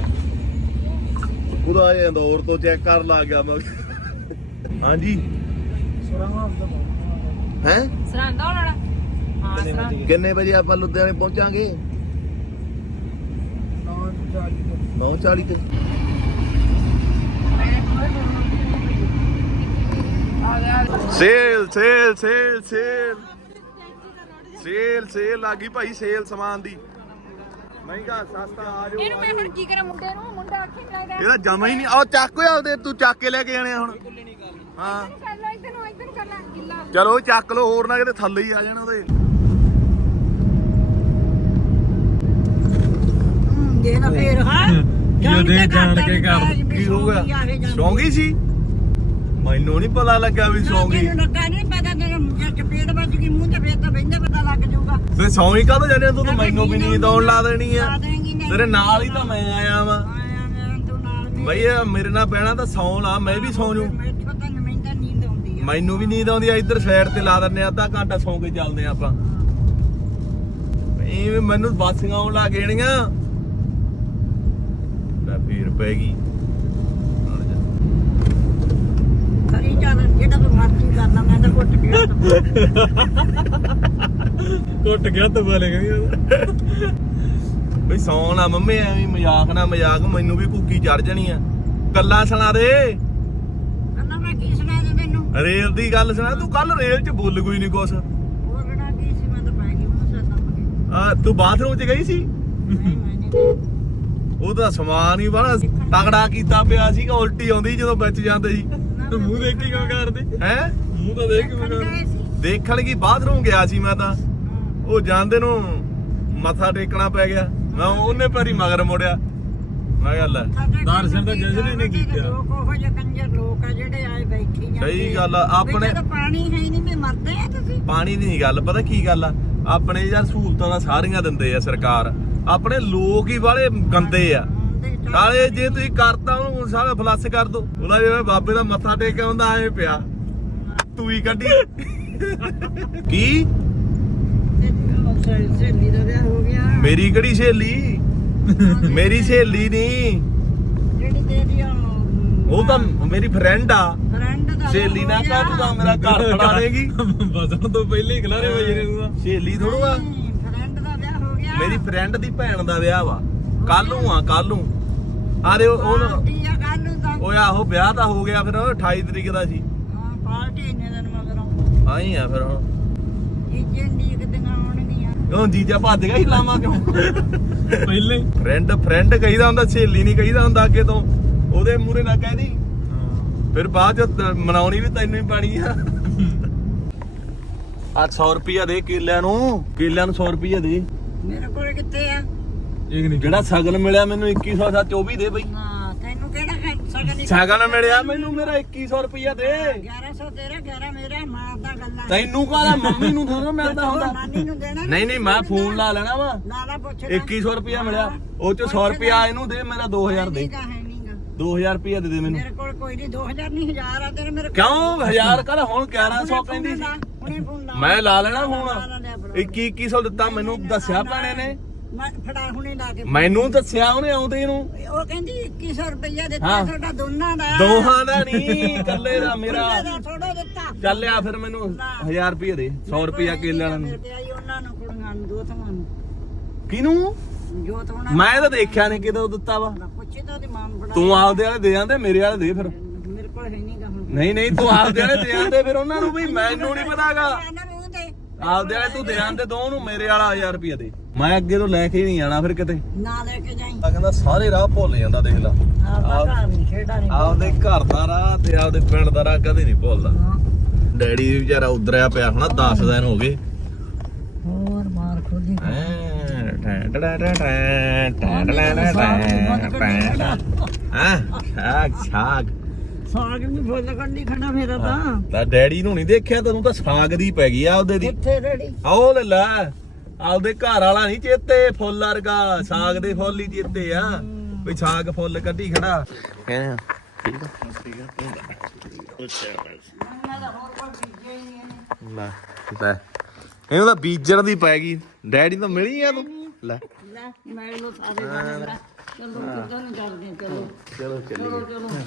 Speaker 1: ਉਹ ਉਹਦਾ ਇਹ ਇੰਦੌਰ ਤੋਂ ਚੈੱਕ ਕਰ ਲਾ ਗਿਆ ਮੈਂ। ਹਾਂਜੀ। ਹੈ?
Speaker 6: ਸਰਾਂਦਾ ਹੋਣਾ ਹਾਂ
Speaker 1: ਕਿੰਨੇ ਵਜੇ? ਆਪਾਂ ਲੁਧਿਆਣੇ ਪਹੁੰਚਾਂਗੇ? 9:40 ਤੇ। Sale sale sale sale. Sale sale ਲੱਗੀ ਭਾਈ ਸੇਲ ਸਮਾਨ ਦੀ। ਮਹਿੰਗਾ ਸਸਤਾ ਆ ਜਾਓ
Speaker 6: ਇਹਨੂੰ ਮੈਂ ਹੁਣ ਕੀ ਕਰਾਂ ਮੁੰਡੇ ਨੂੰ? ਮੁੰਡਾ ਨਹੀਂ ਲੱਗਦਾ
Speaker 1: ਇਹਦਾ ਜਮਾ ਹੀ ਨਹੀਂ। ਆਹ ਚੱਕ ਹੋਇਆ ਉਹਦੇ ਤੂੰ ਚੱਕ ਕੇ ਲੈ ਕੇ ਜਾਣੇ ਹੁਣ। ਹਾਂ।
Speaker 6: ਕਰ ਲੋ ਇੱਧਰ ਨੂੰ ਇੱਧਰ ਨੂੰ ਕਰ ਲੈ ਗਿੱਲਾ।
Speaker 1: ਚਲੋ ਚੱਕ ਲੋ ਹੋਰ ਨਾ ਕਿਤੇ ਥੱਲੇ ਹੀ ਆ ਜਾਣ ਉਹਦੇ।
Speaker 3: ਦੇ ਨਾ ਫੇਰ ਹਾਂ?
Speaker 5: ਦੇ ਜਾਣ ਕੇ ਕਰ
Speaker 1: ਕੀ ਹੋ ਗਿਆ? ਸੌਂਗੀ ਸੀ? ਮੈਨੂੰ ਨਹੀਂ ਪਤਾ ਲੱਗਾ ਵੀ ਸੌਂਗੀ
Speaker 3: ਲੱਗਾ ਨਹੀਂ ਪਤਾ ਤੇਰੇ ਜੇ ਚਪੇੜ ਵੱਜ ਗਈ ਮੂੰਹ ਤੇ ਫੇਰ ਤਾਂ ਬੈਂਦੇ ਪਤਾ ਲੱਗ ਜਾਊਗਾ।
Speaker 1: ਤੇ ਸੌਂਗੀ ਕਾਹਦੋਂ ਜਾਣੇ ਤੂੰ ਤਾਂ ਮੈਨੂੰ ਵੀ ਨੀਂਦ ਆਉਣ ਲਾ ਦੇਣੀ ਆ। ਤੇਰੇ ਨਾਲ ਹੀ ਤਾਂ ਮੈਂ ਆਇਆ ਵਾਂ।
Speaker 3: ਆਇਆ ਮੈਂ ਤੂੰ ਨਾਲ ਮੇਰੇ।
Speaker 1: ਬਈ ਮੇਰੇ ਨਾਲ ਬਹਿਣਾ ਤਾਂ ਸੌਂ ਲਾ ਮੈਂ ਵੀ ਸੌਂ ਜੂ
Speaker 3: ਮੈਨੂੰ ਪਤਾ ਨਹੀਂ ਮੈਨੂੰ ਤਾਂ ਨੀਂਦ ਆਉਂਦੀ ਆ
Speaker 1: ਮੈਨੂੰ ਵੀ ਨੀਂਦ ਆਉਂਦੀ ਆ ਇੱਧਰ ਸਾਈਡ ਤੇ ਲਾ ਦਿੰਨੇ ਆ ਅੱਧਾ ਘੰਟਾ ਸੌਂ ਕੇ ਚੱਲਦੇ ਆ ਆਪਾਂ। ਐਵੇਂ ਮੈਨੂੰ ਬਾਸੀਆਂ ਆਉਣ ਲੱਗ ਗਈਆਂ ਲੈ ਫੇਰ ਪੈ ਗਈ।
Speaker 3: ਕਰੀ ਚੱਲ ਜਿਹੜਾ ਤੂੰ ਮਰਜ਼ੀ ਕਰਨਾ ਮੈਂ ਤਾਂ ਘੁੱਟ ਗਿਆ
Speaker 5: ਤਾਂ ਬਲੇ ਗਈ
Speaker 1: ਬਈ ਸੌਂ ਨਾ ਮੰਮੀ ਐਵੇਂ ਮਜ਼ਾਕ ਨਾ ਮਜ਼ਾਕ ਮੈਨੂੰ ਵੀ ਕੁੱਕੀ ਚੜ ਜਾਣੀ ਆ। ਗੱਲਾਂ ਸੁਣਾ ਦੇ
Speaker 3: ਕਹਿੰਦਾ ਮੈਂ ਕੀ ਸੁਣਾ ਦੇ ਤੈਨੂੰ
Speaker 1: ਰੇਲ ਦੀ ਗੱਲ ਸੁਣਾ ਤੂੰ ਕੱਲ ਰੇਲ 'ਚ ਬੋਲ ਕੋਈ ਨਹੀਂ ਕੁਛ।
Speaker 3: ਬੋਲਣਾ ਕੀ ਸੀ ਮੈਂ ਤਾਂ ਪੈ ਗਈ ਮੂੰਹ ਸੇ ਤਾਂ
Speaker 1: ਆ ਤੂੰ ਬਾਥਰੂਮ 'ਚ ਗਈ ਸੀ?
Speaker 3: ਨਹੀਂ ਮੈਂ ਨਹੀਂ
Speaker 1: ਉਹਦਾ ਸਮਾਨ ਹੀ ਬੜਾ ਤਗੜਾ ਕੀਤਾ ਪਿਆ ਸੀਗਾ ਉਲਟੀ ਆਉਂਦੀ ਜਦੋਂ ਵਿੱਚ ਜਾਂਦੇ ਸੀ।
Speaker 5: ਤੂੰ ਮੂੰਹ ਦੇਖ ਕੇ ਕਿਉਂ ਕਰਦੇ?
Speaker 1: ਹੈ?
Speaker 5: ਮੂੰਹ ਤਾਂ ਦੇਖ
Speaker 3: ਗਏ ਸੀ।
Speaker 1: ਦੇਖਣ ਕੀ ਬਾਥਰੂਮ ਗਿਆ ਸੀ ਮੈਂ ਤਾਂ। ਉਹ ਜਾਂਦੇ ਨੂੰ ਮੱਥਾ ਟੇਕਣਾ ਪੈ ਗਿਆ। ਮੈਂ ਉਹਨੇ ਪੈਰੀ ਮਗਰ ਮੁੜਿਆ। ਮੈਂ ਕਿਹਾ ਲੈ
Speaker 5: ਦਰਸ਼ਨ ਤਾਂ ਜਜ਼ਰੇ ਨੇ ਕੀਤਾ।
Speaker 3: ਲੋਕ ਉਹੋ ਜਿਹੇ ਕੰਜਰ ਲੋਕ ਆ ਜਿਹੜੇ ਆਏ ਬੈਠੇ ਜਾਂਦੇ
Speaker 1: ਸਹੀ ਗੱਲ ਆ, ਆਪਣੇ-
Speaker 3: ਪਾਣੀ ਹੈ ਹੀ ਨਹੀਂ ਵੀ ਮਰਦੇ ਆ ਤੁਸੀਂ।
Speaker 1: ਪਾਣੀ ਦੀ ਨਹੀਂ ਗੱਲ ਪਤਾ ਕੀ ਗੱਲ ਆ? ਆਪਣੇ ਯਾਰ ਸਹੂਲਤਾਂ ਤਾਂ ਸਾਰੀਆਂ ਦਿੰਦੇ ਆ ਸਰਕਾਰ। ਆਪਣੇ ਲੋਕ ਹੀ ਵਾਲੇ ਗੰਦੇ ਆ। ਨਾਲੇ ਜੇ ਤੁਸੀਂ ਕਰਤਾ ਉਹਨੂੰ ਸਾਰਾ ਫਲੱਸ ਕਰ ਦੋ। ਉਹਦਾ ਜਿਵੇਂ ਬਾਬੇ ਦਾ ਮੱਥਾ ਟੇਕ ਕੇ ਆਉਂਦਾ ਐ ਪਿਆ। ਤੂੰ ਹੀ ਕੱਢੀ। ਕੀ?
Speaker 3: ਤੇ ਸਹੇਲੀ ਦਾ ਵਿਆਹ ਹੋ ਗਿਆ।
Speaker 1: ਮੇਰੀ ਕਿਹੜੀ ਸਹੇਲੀ? ਮੇਰੀ ਸਹੇਲੀ ਨਹੀਂ
Speaker 3: ਜਿਹੜੀ ਤੇਰੀ
Speaker 1: ਉਹ ਤਾਂ ਮੇਰੀ ਫਰੈਂਡ ਆ।
Speaker 3: ਫਰੈਂਡ ਦਾ
Speaker 1: ਸਹੇਲੀ ਨਾ ਕਹ ਤੂੰ ਤਾਂ ਮੇਰਾ ਘਰ ਖੜਾ। ਦੇਗੀ
Speaker 5: ਬਸਣ ਤੋਂ ਪਹਿਲੇ ਹੀ ਖਲਾਰੇ ਵਜੇ ਨੇ ਤੂੰ ਤਾਂ।
Speaker 1: ਸਹੇਲੀ ਥੋੜੂ ਆ।
Speaker 3: ਫਰੈਂਡ ਦਾ ਵਿਆਹ ਹੋ ਗਿਆ।
Speaker 1: ਮੇਰੀ ਫਰੈਂਡ ਦੀ ਭੈਣ ਦਾ ਵਿਆਹ ਵਾ। ਕੱਲ ਨੂੰ ਆ ਕੱਲ ਨੂੰ। ਆਰੇ ਉਹ ਉਹਨੂੰ-
Speaker 3: ਪਾਰਟੀ ਆ ਕੱਲ ਨੂੰ ਤਾਂ।
Speaker 1: ਓਏ ਆਹੋ ਵਿਆਹ ਤਾਂ ਹੋ ਗਿਆ ਫਿਰ 28 ਤਰੀਕ ਦਾ ਸੀ।
Speaker 3: ਹਾਂ ਪਾਰਟੀ ਇੰਨੇ ਦਿਨ ਮਗਰੋਂ।
Speaker 1: ਆਈ ਆ ਫਿਰ ਹੁਣ। ਕਿਉਂ ਜੀਜਾ ਭੱਜ ਗਿਆ ਸੀ ਲਾਵਾਂ ਕਿਉਂ?
Speaker 5: ਪਹਿਲੇ ਹੀ।
Speaker 1: ਫਰੈਂਡ ਫਰੈਂਡ ਕਹੀਦਾ ਹੁੰਦਾ ਸਹੇਲੀ ਨਹੀਂ ਕਹੀਦਾ ਹੁੰਦਾ ਅੱਗੇ ਤੋਂ। ਉਹਦੇ ਮੂਰੇ ਨਾ ਕਹਿ ਦੀ ਫਿਰ ਬਾਅਦ ਚ ਮਨਾਉਣੀ ਵੀ ਤੈਨੂੰ ਹੀ ਪੈਣੀ ਆ। 800 ਰੁਪਿਆ ਦੇ ਕੇਲਿਆਂ ਨੂੰ। ਕੇਲਿਆਂ ਨੂੰ 100 ਰੁਪਿਆ ਦੇ।
Speaker 3: ਮੇਰੇ ਕੋਲ ਕਿੱਥੇ ਆ?
Speaker 5: ਇੱਕ ਨਹੀਂ
Speaker 1: ਜਿਹੜਾ ਸਗਨ ਮਿਲਿਆ ਮੈਨੂੰ 2100 ਦਾ 24 ਦੇ ਬਈ।
Speaker 3: ਕਿਹੜਾ ਸਗਨ
Speaker 1: ਮਿਲਿਆ ਮੈਨੂੰ ਮੇਰਾ 2100 ਰੁਪਿਆ ਦੇ।
Speaker 3: 1100 ਤੇਰਾ 11 ਮੇਰਾ ਮਾਂ ਦਾ ਗੱਲਾਂ।
Speaker 1: ਤੈਨੂੰ ਕਾਹਦਾ? ਮੰਮੀ ਨੂੰ ਥੋੜਾ ਮਿਲਦਾ ਹੁੰਦਾ
Speaker 3: ਨਾਨੀ ਨੂੰ ਦੇਣਾ
Speaker 1: ਨਹੀਂ ਨਹੀਂ ਮੈਂ ਫੋਨ ਲਾ ਲੈਣਾ ਵਾ।
Speaker 3: ਲਾਲਾ ਪੁੱਛ ਲੈ।
Speaker 1: 2100 ਰੁਪਿਆ ਮਿਲਿਆ। ਉਹ ਚ 100 ਰੁਪਿਆ ਇਹਨੂੰ ਦੇ ਮੇਰਾ 2000 ਦੇ।
Speaker 3: ਨਹੀਂਗਾ ਹੈ ਨਹੀਂਗਾ
Speaker 1: 2000 ਰੁਪਿਆ ਦੇ ਦੇ ਮੈਨੂੰ।
Speaker 3: ਮੇਰੇ ਕੋਲ ਕੋਈ ਨਹੀਂ 2000 ਨਹੀਂ 1000 ਆ ਤੇਰੇ ਮੇਰੇ ਕੋਲ।
Speaker 1: ਕਿਉਂ? 1000 ਕਰ ਹੁਣ 1100 ਕਹਿੰਦੀ ਸੀ ਮੈਂ ਲਾ ਲੈਣਾ ਹੁਣ
Speaker 3: ਲਿਆ ਫੜਾ।
Speaker 1: 21 2100 ਦਿੱਤਾ ਮੈਨੂੰ ਦੱਸਿਆ ਭੈਣੇ ਨੇ।
Speaker 3: ਮੈਂ ਫੜਾ ਹੁਣੇ ਲਾ ਕੇ
Speaker 1: ਮੈਨੂੰ ਦੱਸਿਆ ਉਹਨੇ ਆਉਂਦੇ ਨੂੰ
Speaker 3: ਉਹ ਕਹਿੰਦੀ 2100 ਰੁਪਇਆ ਦਿੱਤਾ
Speaker 1: ਹਾਂ।
Speaker 3: ਤੁਹਾਡਾ ਦੋਨਾਂ ਦਾ
Speaker 1: ਦੋਹਾਂ ਦਾ ਨਹੀਂ ਇਕੱਲੇ ਦਾ ਮੇਰਾ
Speaker 3: ਥੋੜਾ ਦਿੱਤਾ
Speaker 1: ਚੱਲਿਆ ਫਿਰ ਮੈਨੂੰ 1000 ਰੁਪਏ ਦੇ 100 ਰੁਪਿਆ ਕੇਲੇ ਵਾਲਿਆਂ ਨੂੰ
Speaker 3: ਮੇਰੇ ਤੇ ਆਈ ਉਹਨਾਂ ਨੂੰ ਕੁੜੀਆਂ ਨੂੰ ਦੋ ਥਾਂ ਨੂੰ
Speaker 1: ਕਿਨੂੰ ਮੈਂ ਤਾਂ ਦੇਖਿਆ ਨਹੀਂ ਕਿਦੋਂ ਦਿੱਤਾ ਵਾ
Speaker 3: ਪੁੱਛੇ ਤਾਂ ਉਹਦੀ ਮਾਂ ਨੂੰ ਫੜਾ
Speaker 1: ਤੂੰ ਆਪਦੇ ਵਾਲੇ ਦੇ ਜਾਂਦੇ ਮੇਰੇ ਵਾਲੇ ਦੇ ਫਿਰ
Speaker 3: ਮੇਰੇ ਕੋਲ ਹੈ ਨਹੀਂਗਾ ਹੁਣ
Speaker 1: ਨਹੀਂ ਨਹੀਂ ਤੂੰ ਆਪਦੇ ਵਾਲੇ ਦੇ ਜਾਂਦੇ ਫਿਰ ਉਹਨਾਂ ਨੂੰ ਵੀ ਮੈਨੂੰ ਨਹੀਂ ਪਤਾਗਾ
Speaker 3: ਇਹਨਾਂ ਮੂੰਹ ਤੇ
Speaker 1: ਆਪਦੇ ਵਾਲੇ ਤੂੰ ਦੇ ਜਾਂਦੇ ਦੋ ਨੂੰ ਮੇਰੇ ਵਾਲਾ 1000 ਰੁਪਏ ਦੇ ਮੈਂ ਅੱਗੇ ਤੋਂ ਲੈ ਕੇ ਨਹੀਂ ਜਾਣਾ ਫਿਰ ਕਿਤੇ।
Speaker 3: ਨਾ ਲੈ ਕੇ ਜਾਈ।
Speaker 1: ਆ ਕਹਿੰਦਾ ਸਾਰੇ ਰਾਹ ਭੁੱਲ ਜਾਂਦਾ ਦੇਖ ਲਾ।
Speaker 3: ਆਪਦਾ ਘਰ ਨਹੀਂ ਖੇਡਾ ਨਹੀਂ
Speaker 1: ਆਪਦੇ ਘਰ ਦਾ ਰਾਹ ਤੇ ਆਪਦੇ ਪਿੰਡ ਦਾ ਰਾਹ ਕਦੇ ਨਹੀਂ ਭੁੱਲਦਾ। ਡੈਡੀ ਵੀ ਵਿਚਾਰਾ ਉਧਰਿਆ ਪਿਆ ਹਨਾ 10 ਦਿਨ ਹੋ ਗਏ।
Speaker 3: ਹੋਰ ਮਾਰ ਖੋਦੀ
Speaker 1: ਹਾਂ? ਛਾਗ ਛਾਗ
Speaker 3: ਸਾਗ ਵੀ ਫੁੱਲ ਕੰਡੀ ਖੜਾ ਮੇਰਾ ਤਾਂ।
Speaker 1: ਤਾਂ ਡੈਡੀ ਨੂੰ ਨਹੀਂ ਦੇਖਿਆ ਤੈਨੂੰ ਤਾਂ ਸਾਗ ਦੀ ਪੈ ਗਈ ਆ ਉਹਦੇ ਦੀ।
Speaker 3: ਕਿੱਥੇ ਰੜੀ
Speaker 1: ਆਓ ਲੈ ਲੈ। ਆਪਦੇ ਘਰ ਵਾਲਾ ਨਹੀਂ ਚੇਤੇ ਫੁੱਲ ਵਰਗਾ ਸਾਗ ਦੇ ਫੁੱਲ ਹੀ ਚੇਤੇ ਆ। ਵੀ ਸਾਗ ਫੁੱਲ ਕੱਢੀ ਖੜਾ। ਕਹਿੰਦੇ ਠੀਕ ਆ ਠੀਕ ਆ ਲੈ ਲੈ। ਇਹਨੂੰ ਤਾਂ ਬੀਜਣ ਦੀ ਪੈ ਗਈ। ਡੈਡੀ ਤਾਂ ਮਿਲੀ ਆ ਤੂੰ। ਲੈ।
Speaker 3: ਲੈ ਮੈਂ ਲੋ ਸਾਰੇ ਜਾਣੇ
Speaker 1: ਚਲੋ ਚੱਲੀਏ।